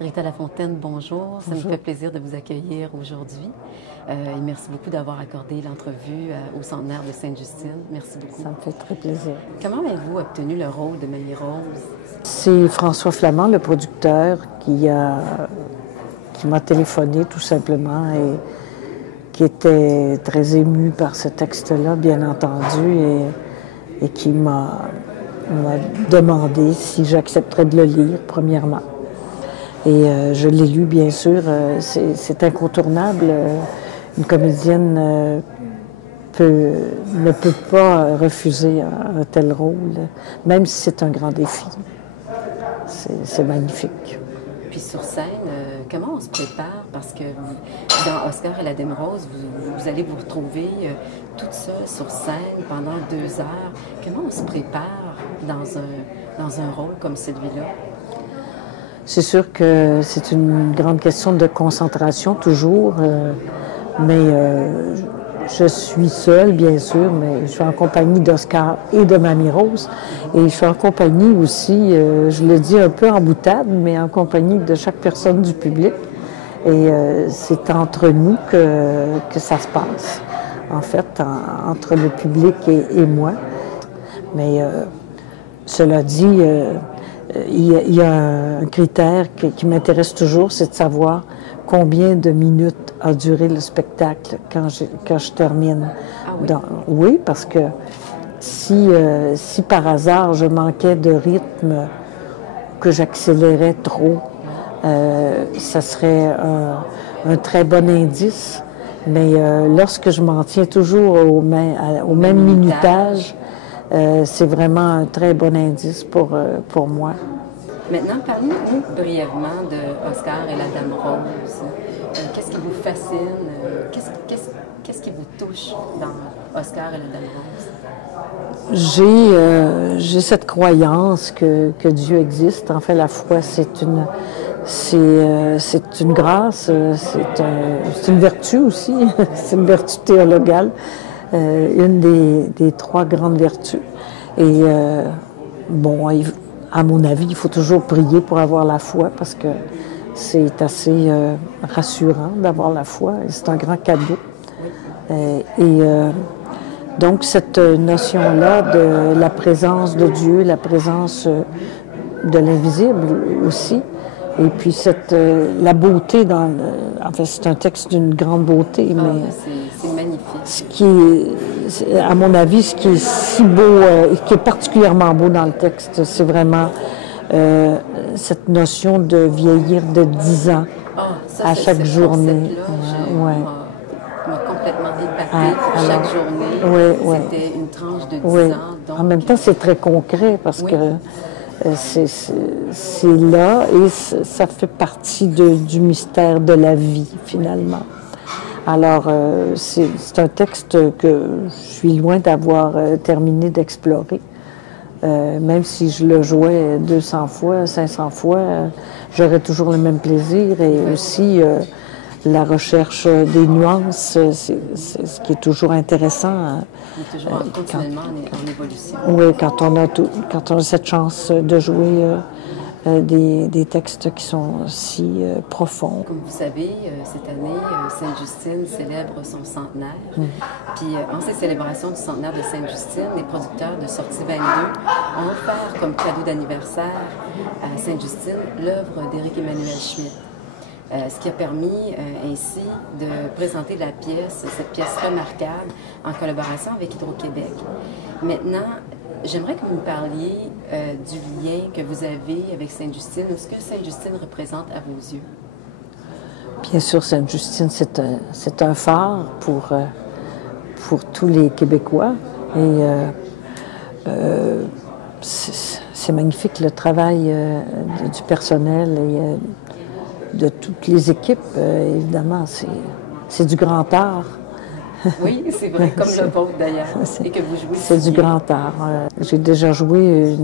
Rita Lafontaine, bonjour. Ça Bonjour. me fait plaisir de vous accueillir aujourd'hui. Et merci beaucoup d'avoir accordé l'entrevue au Centenaire de Sainte-Justine. Merci beaucoup. Ça me fait très plaisir. Comment avez-vous obtenu le rôle de Mamie Rose? C'est François Flamand, le producteur, qui m'a téléphoné tout simplement et qui était très ému par ce texte-là, bien entendu, et qui m'a demandé si j'accepterais de le lire, premièrement. Et je l'ai lu, bien sûr. C'est incontournable. Une comédienne ne peut pas refuser un tel rôle, même si c'est un grand défi. C'est magnifique. Puis sur scène, comment on se prépare? Parce que dans Oscar et la Dame Rose, vous allez vous retrouver toute seule sur scène pendant 2 heures. Comment on se prépare dans un rôle comme celui-là? C'est sûr que c'est une grande question de concentration, toujours, mais je suis seule, bien sûr, mais je suis en compagnie d'Oscar et de Mamie Rose, et je suis en compagnie aussi, je le dis un peu en boutade, mais en compagnie de chaque personne du public, et c'est entre nous que ça se passe, en fait, entre le public et moi. Mais cela dit, il y a un critère qui m'intéresse toujours, c'est de savoir combien de minutes a duré le spectacle quand je termine. Ah oui? Oui, parce que si par hasard je manquais de rythme, que j'accélérais trop, ça serait un très bon indice. Mais lorsque je m'en tiens toujours au même minutage, c'est vraiment un très bon indice pour moi. Maintenant, parlez-nous brièvement de Oscar et la Dame Rose. Qu'est-ce qui vous fascine? Qu'est-ce qui vous touche dans Oscar et la Dame Rose? J'ai cette croyance que Dieu existe. En fait, la foi, c'est une grâce, c'est une vertu aussi, c'est une vertu théologale, une des 3 grandes vertus. Et bon, à mon avis, il faut toujours prier pour avoir la foi parce que c'est assez rassurant d'avoir la foi et c'est un grand cadeau. Donc, cette notion-là de la présence de Dieu, la présence de l'invisible aussi, et puis la beauté en fait, c'est un texte d'une grande beauté, mais c'est magnifique. À mon avis, ce qui est si beau, qui est particulièrement beau dans le texte, c'est vraiment cette notion de vieillir de 10 ans à chaque journée. M'a complètement épatée. Chaque journée, c'était une tranche de 10 ans. Donc... En même temps, c'est très concret parce que c'est là et ça fait partie du mystère de la vie, finalement. Alors, c'est un texte que je suis loin d'avoir terminé d'explorer. Même si je le jouais 200 fois, 500 fois, j'aurais toujours le même plaisir. Et aussi, la recherche des nuances, c'est ce qui est toujours intéressant. Toujours continuellement en évolution. Oui, quand on a cette chance de jouer des textes qui sont si profonds. Comme vous savez, cette année, Sainte-Justine célèbre son centenaire. Puis en ces célébrations du centenaire de Sainte-Justine, les producteurs de Sortie 22 ont offert comme cadeau d'anniversaire à Sainte-Justine l'œuvre d'Éric Emmanuel Schmitt. Ce qui a permis ainsi de présenter cette pièce remarquable en collaboration avec Hydro-Québec. Maintenant, j'aimerais que vous me parliez du lien que vous avez avec Sainte-Justine, ou ce que Sainte-Justine représente à vos yeux. Bien sûr, Sainte-Justine, c'est un phare pour tous les Québécois. Et c'est magnifique le travail du personnel et de toutes les équipes, évidemment, c'est du grand art. Oui, c'est vrai, comme le vôtre d'ailleurs, et que vous jouez. C'est du grand art. J'ai déjà joué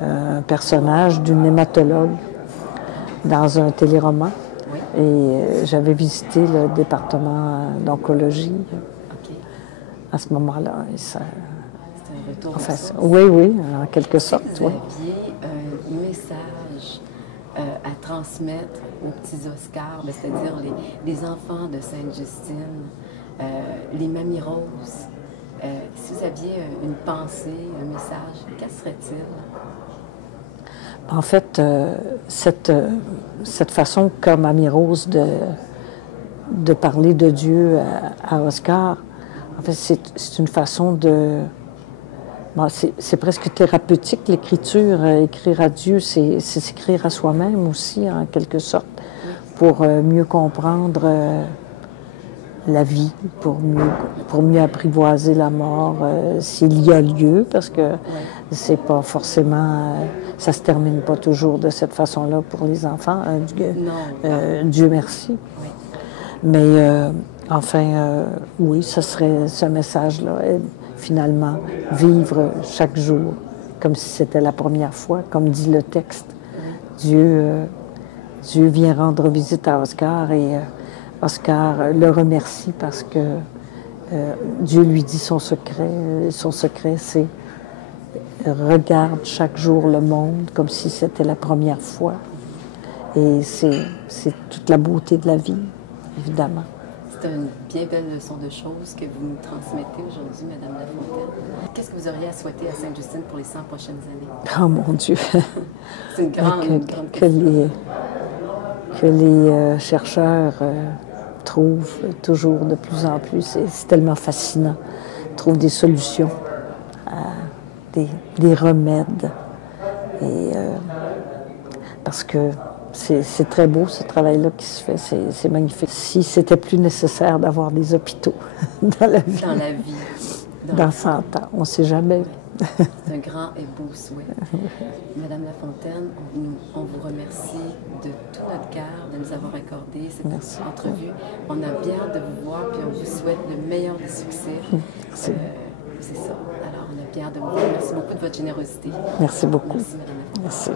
un personnage d'une hématologue dans un téléroman, et j'avais visité le département d'oncologie à ce moment-là. C'était un retour enfin, oui, en quelque sorte. Vous aviez un message à transmettre aux petits Oscars, c'est-à-dire les enfants de Sainte-Justine, les mamies roses, si vous aviez une pensée, un message, quel serait-il? En fait, cette façon qu'a Mamie Rose de parler de Dieu à Oscar, en fait, c'est une façon de... Bon, c'est presque thérapeutique, l'écriture. Écrire à Dieu, c'est s'écrire à soi-même aussi, en quelque sorte, pour mieux comprendre la vie, pour mieux apprivoiser la mort, s'il y a lieu, parce que c'est pas forcément... ça se termine pas toujours de cette façon-là pour les enfants. Dieu merci. Oui. Mais enfin, oui, ce serait ce message-là. Finalement, vivre chaque jour comme si c'était la première fois, comme dit le texte. Dieu vient rendre visite à Oscar et Oscar le remercie parce que Dieu lui dit son secret. Son secret, c'est regarde chaque jour le monde comme si c'était la première fois. Et c'est toute la beauté de la vie, évidemment. C'est une bien belle leçon de choses que vous nous transmettez aujourd'hui, Madame Lafontaine. Qu'est-ce que vous auriez à souhaiter à Sainte-Justine pour les 100 prochaines années? Oh mon Dieu! C'est une grande question. Que les chercheurs trouvent toujours de plus en plus, c'est tellement fascinant, trouvent des solutions, des remèdes. Et parce que c'est très beau, ce travail-là qui se fait, c'est magnifique. Si c'était plus nécessaire d'avoir des hôpitaux dans la vie. Dans 100 ans, on ne sait jamais. C'est un grand et beau souhait. Madame Lafontaine, on vous remercie de tout notre cœur de nous avoir accordé cette entrevue. On a bien hâte de vous voir, puis on vous souhaite le meilleur des succès. Merci. C'est ça. Alors, on a bien hâte de vous voir. Merci beaucoup de votre générosité. Merci beaucoup. Merci, Madame Lafontaine. Merci.